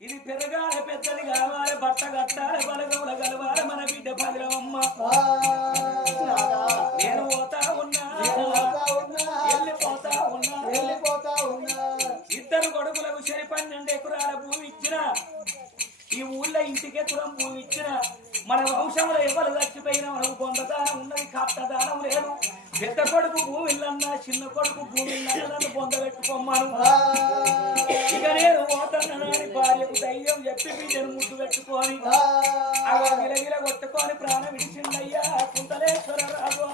ఇది పెరగాలి పెద్దది కావాలి బట్ట కట్టాలి బలగముల కలవాలి మన బిడ్డ పదిలమ్మ నేను. పోతా ఉన్నా. వెళ్ళిపోతా ఉన్నా. ఇద్దరు కొడుకులకు సరి పన్నెండు ఎకరాల భూమి ఇచ్చిన. ఈ ఊళ్ళో ఇంటికి ఎకరం భూమి ఇచ్చిన. మన వంశంలో ఎవరు చచ్చిపోయినా మనకు పొందదానం ఉన్నది కట్టదానం లేదు. పెద్ద కొడుకు భూమి ఇల్లన్నా చిన్న కొడుకు భూమి ఇల్లన్నా నన్ను పొందబెట్టుకోమ్మను ఇక నేను పోతానని భార్యకు ధైర్యం చెప్పి బిడ్డను ముద్దు పెట్టుకొని. అలా గిలగిల కొట్టుకొని ప్రాణం విడిచిందయ్యా కుంతలేశ్వర రాజు.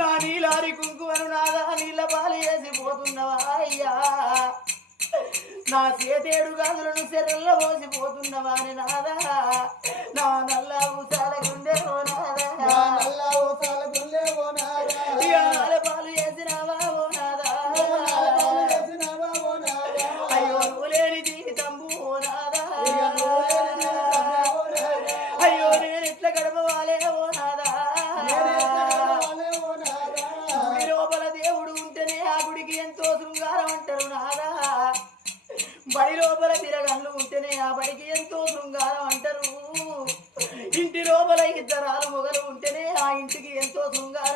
నా నీలారి కుంకుమను నాదా నీళ్ళ పాలు వేసిపోతున్నవా అయ్యా? నా చేతేడు గాజులను చెరల్లో పోసిపోతున్నవా అని నాదా? నా నల్ల ఊసాల ఇద్దరాలు మొగలు ఉంటేనే ఆ ఇంటికి ఎంతో శృంగారం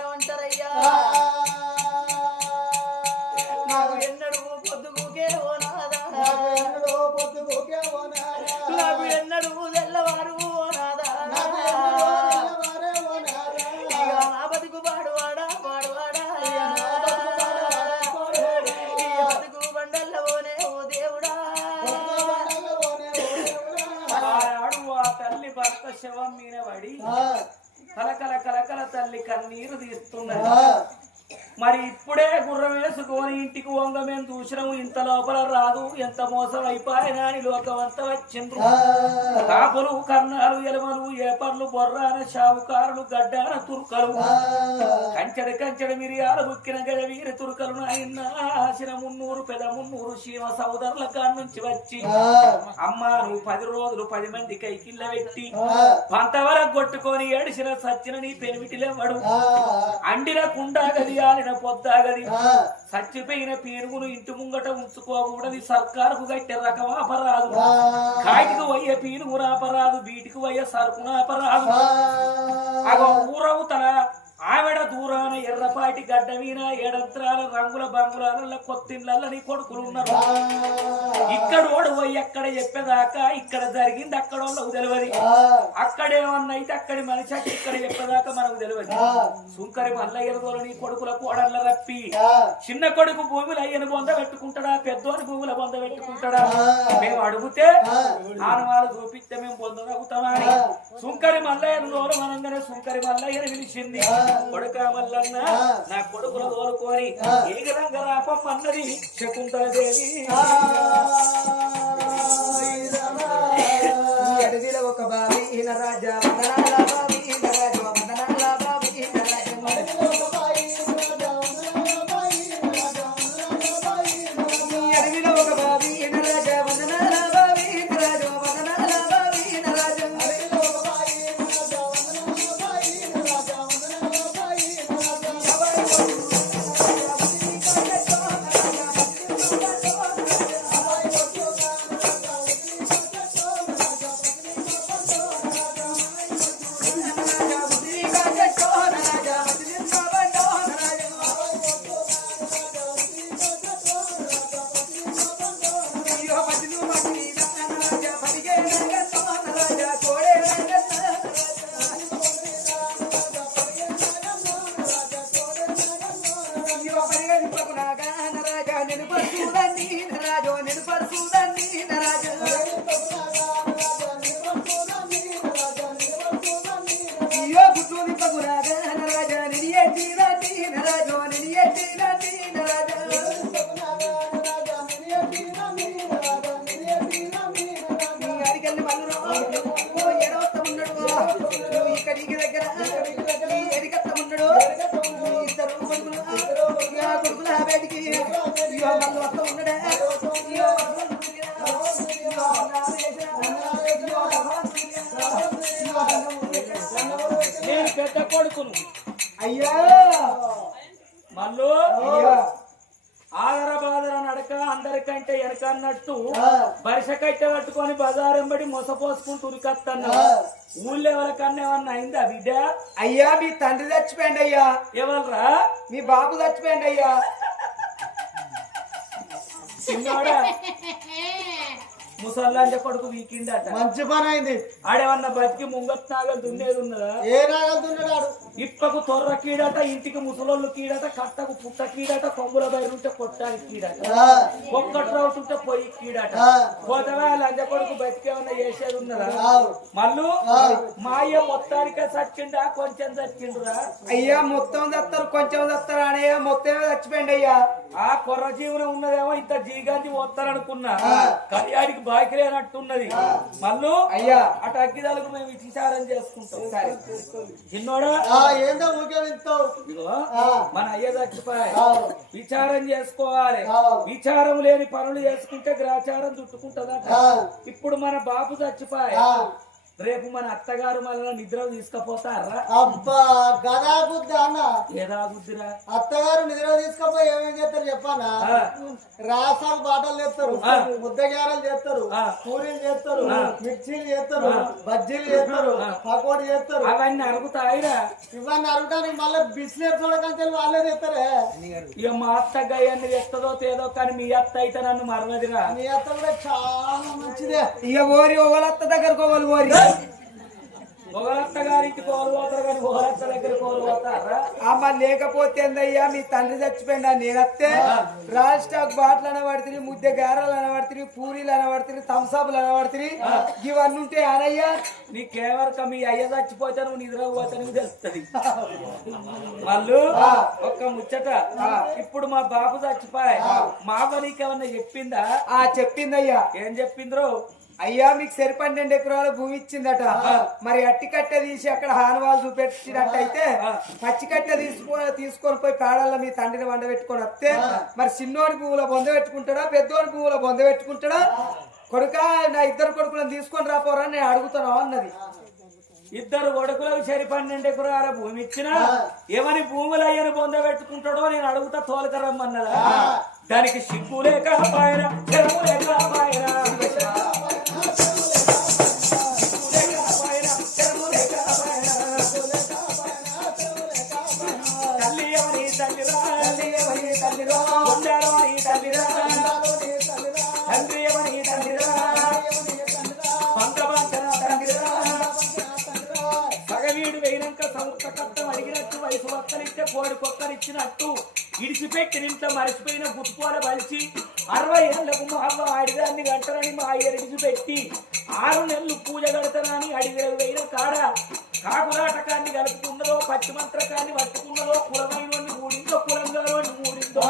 కన్నీరు తీస్తున్నది మరి ఇప్పుడే వేసుకొని ఇంటికి వంగమేం చూసినాము ఇంత లోపల రాదు ఎంత మోసం అయిపోయినా అని లోకమంతా వచ్చిండ్రు కాపులు కర్ణాలు ఎలమలు ఏపర్లు బొర్రాన షావుకారులు గడ్డాన తుర్కలు. కంచెడ కంచెడ మిరియాలు బుక్కిన గడ వీరి తుర్కలు నాయన ఆసిన మున్నూరు పెద మున్నూరు శివ సోదరుల కాడ నుంచి వచ్చి అమ్మా నువ్వు పది రోజులు పది మంది కైకిళ్ళ పెట్టి పంతవరకు కొట్టుకొని ఏడిసిన సచ్చిన నీ పెనిమిటిలేవాడు అండిన కుండాగది ఆలిన పొద్దాగది. చచ్చిపోయిన పీనుగును ఇంటి ముంగట ఉంచుకోకూడదు సర్కారుకు కట్టే రకం అపరాదు కాటికి పోయే పీనుగున అపరాదు బీటికి పోయే సరుకున అపరాదు అగో ఊరవుతల ఆవిడ దూరాన ఎర్రపాటి గడ్డ వీణ ఏడంత్రాల రంగుల బంగుళాల కొత్తిళ్ళల్లో నీ కొడుకులు ఉన్నారు. ఇక్కడ ఓడు పోయి ఎక్కడ చెప్పేదాకా ఇక్కడ జరిగింది అక్కడ వాళ్ళకు తెలియదు. అక్కడేమన్నైతే అక్కడి మనిషి ఇక్కడ చెప్పేదాకా మనకు తెలియదు. సుంకరి మల్లయ్య నీ కొడుకుల కోడళ్ళ రప్పి. చిన్న కొడుకు భూమిలో అయ్యను బొంద పెట్టుకుంటాడా? పెద్దోని భూముల బొంద పెట్టుకుంటాడా? మేము అడిగితే ఆనవాళ్ళు చూపిస్తే మేము పొందగలుగుతామా అని. సుంకరి మల్లయ్యను దూరం అనంగానే సుంకరి మల్లయ్యని పిలిచింది. కొడుక మల్లన్న నా కొడుకులు దోలుకొని ఏ రంగ రాపమ్మన్నది శకుంతలదేవి అడవిలో ఒక బావి నేను పెద్ద కొడుకును. అయ్యా. మళ్ళు ఆదర బాదర నడక అందరికంటే ఎనకన్నట్టు బరిసకైతే పట్టుకొని బజారెంబడి మొసపోసుకుంటూ ఉరికత్తన్నా ఊళ్ళో ఎవరికన్నా ఏమన్నా అయిందా బిడ్డ? అయ్యా మీ తండ్రి చచ్చిపోయిండి అయ్యా ఎవరా మీ బాబు చచ్చిపోయిండి అయ్యా చిన్నోడా? ముసల్లాంజ కొడుకు వీకిండట. మంచి పని అయింది. ఆడేమన్నా బతికి ముంగట్ నాగలు దున్నేది ఉన్నదా? ఏ నాగలుతున్నాడు ఇప్పకు తొర్ర కీడట ఇంటికి ముసలోళ్ళు కీడట కట్టకు పుట్ట కీడట కొమ్ముల బయట ఉంటే కొట్టానికి కీడట. ఒక్కటి రౌతుంటే పొయ్యి కీడట. పోతవా లంజ కొడుకు బతికేమన్నా చేసేది ఉన్నదా. మళ్ళు. మా అయ్య మొత్తానికే చచ్చిండా కొంచెం చచ్చిండురా? అయ్యా మొత్తం చస్తారు కొంచెం చస్తారు అనయ్య మొత్తం చచ్చిపోయింది అయ్యా ఆ కొర్ర జీవనం ఉన్నదేమో ఇంత జీగాంతి పోతారనుకున్నా. కళ్యాణికి బాకి లేనట్టున్నది మళ్ళు అయ్యా అటు అగ్గిదాలకు మేము విచారం చేసుకుంటాం సరే చిన్నోడా ఏందో. మన అయ్య చచ్చిపోయి. విచారం చేసుకోవాలి. విచారం లేని పనులు చేసుకుంటే గ్రాచారం చుట్టుకుంటదట ఆ. ఇప్పుడు మన బాబు చచ్చిపోయి. రేపు మన అత్తగారు మళ్ళీ నిద్ర తీసుకుపోతారా అబ్బా గదా బుద్ధి అన్న ఏదా బుద్ధిరా అత్తగారు నిద్ర తీసుకపోయి ఏమేం చేస్తారు చెప్పానా. రాసాలు బాటలు చేస్తారు. ముద్దగారలు చేస్తారు. పూరీలు చేస్తారు. మిర్చీలు చేస్తారు. బజ్జీలు చేస్తారు. పకోడీ చేస్తారు అవన్నీ అరుగుతాయిరా ఇవన్నీ అరగడానికి మళ్ళీ బిస్లెట్ చూడకంటే వాళ్ళే చేస్తారే ఇక మా అత్త గయ్యన్ని తెస్తుందో తేదో కానీ మీ అత్త అయితే నన్ను మరవదిరా మీ అత్త కూడా చాలా మంచిదే ఇక ఓరి ఓవలత్త దగ్గరకు ఓవలు ఓరి ఒకరత్త గారికి కానీ దగ్గర అమ్మ లేకపోతే ఏందయ్యా? మీ తండ్రి చచ్చిపోయిందా నేనత్తే రాజ్ స్టాక్ బాటలు అనబడుతుంది ముద్దె గారెలు అనబడుతుంది పూరీలు అనబడుతుంది థమ్సాపులు అనబడుతుంది ఇవన్నీ ఉంటే అనయ్యా నీకేవరక మీ అయ్య చచ్చిపోతే నువ్వు నిద్ర పోతే నీకు తెలుస్తుంది. వాళ్ళు ఒక్క ముచ్చట. ఇప్పుడు మా బాబు చచ్చిపోయి మా అవ్వ నీకేమన్నా చెప్పిందా? ఆ చెప్పిందయ్యా. ఏం చెప్పిండ్రు అయ్యా మీకు సరిపన్నెండు ఎకరాల భూమి ఇచ్చిందట. మరి అట్టి కట్టె తీసి అక్కడ హానువాలు చూపెట్టినట్టయితే పచ్చి కట్టె తీసుకో తీసుకొని పోయి పేడల్లో మీ తండ్రిని వండ పెట్టుకొని వస్తే మరి చిన్నోడి పువ్వుల బొంద పెట్టుకుంటాడా పెద్దోడి పువ్వుల బొంద పెట్టుకుంటాడా? కొడుక నా ఇద్దరు కొడుకులను తీసుకొని రాపోరా నేను అడుగుతాను అన్నది. ఇద్దరు కొడుకులకు సరి పన్నెండు ఎకరాల భూమి ఇచ్చినా ఏమని భూములు అయ్యని పొంద పెట్టుకుంటాడో నేను అడుగుతా తోలకరమ్మన్నదా దానికి సిగ్గు లేక చెరువు లేక పాయన కోడి కొక్కరిచ్చినట్టు ఇడిచిపెట్టి ఇంట్లో మరిచిపోయిన గుట్టుకోల బలిచి అరవై ఏళ్ళకు మా అవ్వ ఆడిదాన్ని గంటరని మా అయ్య ఇడిచిపెట్టి ఆరు నెలలు పూజ గడతానని అడిగిన వేయిన కాడ కాకులాటకాన్ని కలుపుకున్నదో పచ్చిమంత్రకాన్ని పట్టుకున్నదో కులమైన కూడిందో కులంగాలోని కూడిందో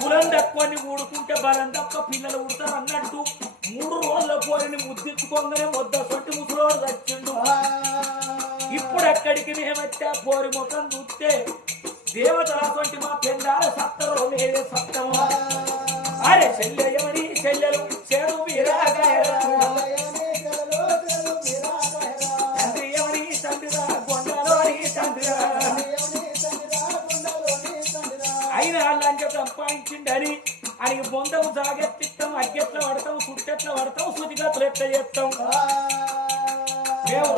కులం తక్కువని ఊడుకుంటే బలం తప్ప పిల్లలు ఉడతారు అన్నట్టు మూడు రోజుల పోరిని ముద్దించుకోగానే అక్కడికి మేమచ్చా పోరి ముఖం చూస్తే దేవతల సొంటి మా పెండాల సత్తరో లేదే సత్తము. అరే చెల్లెయమని చెల్లెలు చెడు మీరాగాయరా తండ్రి ఎవరి తండ్రిరా కొండలోని తండ్రిరా అయినా లంచ సంపాదించిండని అని బొందము జాగెత్తిస్తాం అగ్గెట్ల పడతాం సుట్టెట్ల పడతాం సుతిగతులు ఎట్ల చేస్తాం మేము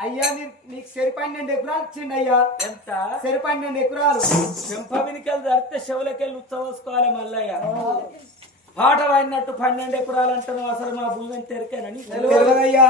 అయ్యా నీకు సరిపన్నెండు ఎకరాలు ఇచ్చిండు అయ్యా. ఎంత? సరిపన్నెండు ఎకరాలు. చెంపమినికెళ్ళి జరిగితే చెవులకెళ్ళి ఉత్సవసుకోవాలి మల్లయ్య. పాట వాడినట్టు పన్నెండు ఎకరాలు అంటున్నావు అసలు మా భూమి తెరికేనని తెలియదయ్యా